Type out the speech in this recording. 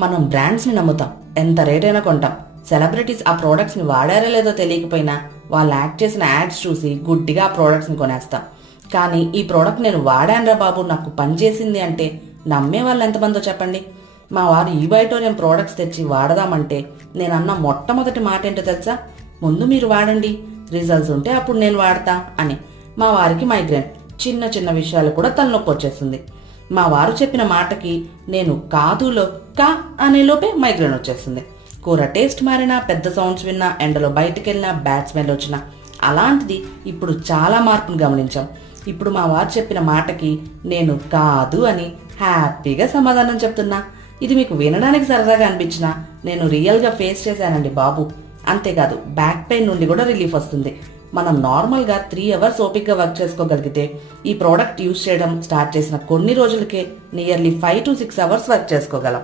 మనం బ్రాండ్స్ని నమ్ముతాం. ఎంత రేట్ అయినా కొంటాం. సెలబ్రిటీస్ ఆ ప్రోడక్ట్స్ని వాడారో లేదో తెలియకపోయినా వాళ్ళు యాక్ట్ చేసిన యాడ్స్ చూసి గుడ్డిగా ఆ ప్రోడక్ట్స్ని కొనేస్తాం. కానీ ఈ ప్రోడక్ట్ నేను వాడానురా బాబు నాకు పనిచేసింది అంటే నమ్మే వాళ్ళు ఎంతమందో చెప్పండి. మా వారు ఈ వైటోరియం ప్రోడక్ట్స్ తెచ్చి వాడదామంటే నేను అన్న మొట్టమొదటి మాట ఏంటో తెలుసా? ముందు మీరు వాడండి. రిజల్ట్స్ ఉంటే అప్పుడు నేను వాడతా అని. మా వారికి మైగ్రేన్ చిన్న చిన్న విషయాలు కూడా తలనొప్పి వచ్చేస్తుంది. మా వారు చెప్పిన మాటకి నేను కాదులో కా అనే లోపే మైగ్రేన్ వచ్చేస్తుంది. కూర టేస్ట్ మారినా పెద్ద సౌండ్స్ విన్నా ఎండలో బయటికి వెళ్ళినా బ్యాడ్ స్మెల్ వచ్చినా అలాంటిది ఇప్పుడు చాలా మార్పును గమనించాం. ఇప్పుడు మా వారు చెప్పిన మాటకి నేను కాదు అని హ్యాపీగా సమాధానం చెప్తున్నా. ఇది మీకు వినడానికి సరదాగా అనిపించినా నేను రియల్గా ఫేస్ చేశానండి బాబు. అంతేకాదు బ్యాక్ పెయిన్ నుండి కూడా రిలీఫ్ వస్తుంది. మనం నార్మల్గా త్రీ అవర్స్ ఓపిక్గా వర్క్ చేసుకోగలిగితే ఈ ప్రోడక్ట్ యూజ్ చేయడం స్టార్ట్ చేసిన కొన్ని రోజులకే nearly five to six hours work చేసుకోగలం.